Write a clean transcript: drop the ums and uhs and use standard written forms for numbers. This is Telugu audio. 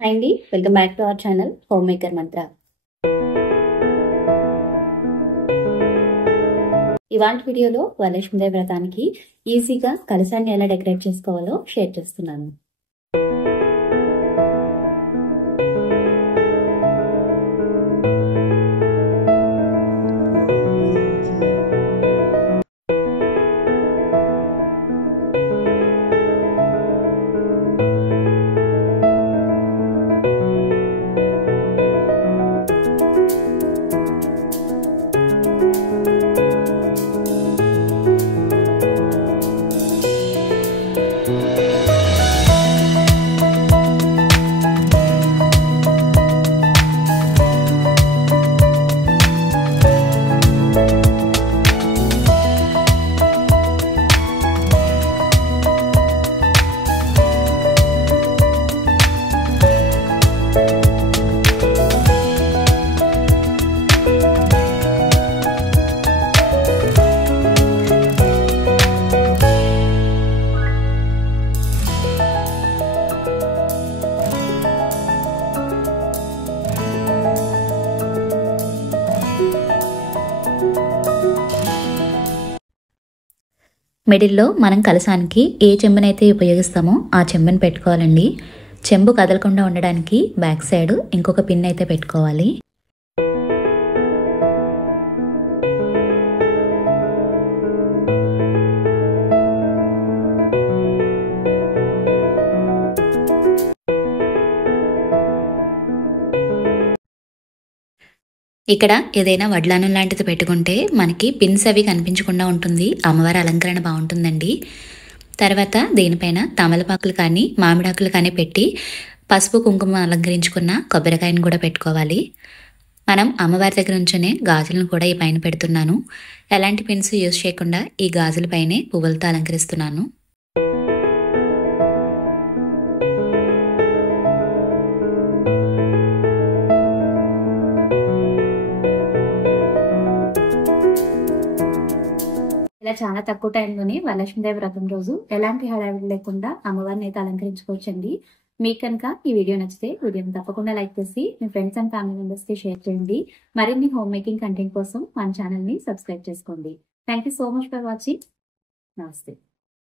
హాయ్ అండి, welcome back to our channel home maker మంత్ర. ఇవాళ వీడియోలో వరలక్ష్మీదేవి వ్రతానికి ఈజీగా కలశాన్ని ఎలా డెకరేట్ చేసుకోవాలో షేర్ చేస్తున్నాను. మిడిల్లో మనం కలశానికి ఏ చెంబునైతే ఉపయోగిస్తామో ఆ చెంబుని పెట్టుకోవాలండి. చెంబు కదలకుండా ఉండడానికి బ్యాక్ సైడ్ ఇంకొక పిన్ అయితే పెట్టుకోవాలి. ఇక్కడ ఏదైనా వడ్లానం లాంటిది పెట్టుకుంటే మనకి పిన్స్ అవి కనిపించకుండా ఉంటుంది, అమ్మవారి అలంకరణ బాగుంటుందండి. తర్వాత దీనిపైన తమలపాకులు కానీ మామిడాకులు కానీ పెట్టి పసుపు కుంకుమ అలంకరించుకున్న కొబ్బరికాయను కూడా పెట్టుకోవాలి. మనం అమ్మవారి దగ్గర నుంచే గాజులను కూడా ఈ పైన పెడుతున్నాను. ఎలాంటి పిన్స్ యూజ్ చేయకుండా ఈ గాజుల పైనే పువ్వులతో అలంకరిస్తున్నాను. ఇలా చాలా తక్కువ టైంలోనే వరలక్ష్మీదేవి వ్రతం రోజు ఎలాంటి హడావిడి లేకుండా అమ్మవారిని అయితే అలంకరించుకోవచ్చండి. మీకు కనుక ఈ వీడియో నచ్చితే వీడియోని తప్పకుండా లైక్ చేసి మీ ఫ్రెండ్స్ అండ్ ఫ్యామిలీ మెంబర్స్ కి షేర్ చేయండి. మరిన్ని హోమ్ మేకింగ్ కంటెంట్ కోసం మన ఛానల్ ని సబ్స్క్రైబ్ చేసుకోండి. Thank you so much for watching. నమస్తే.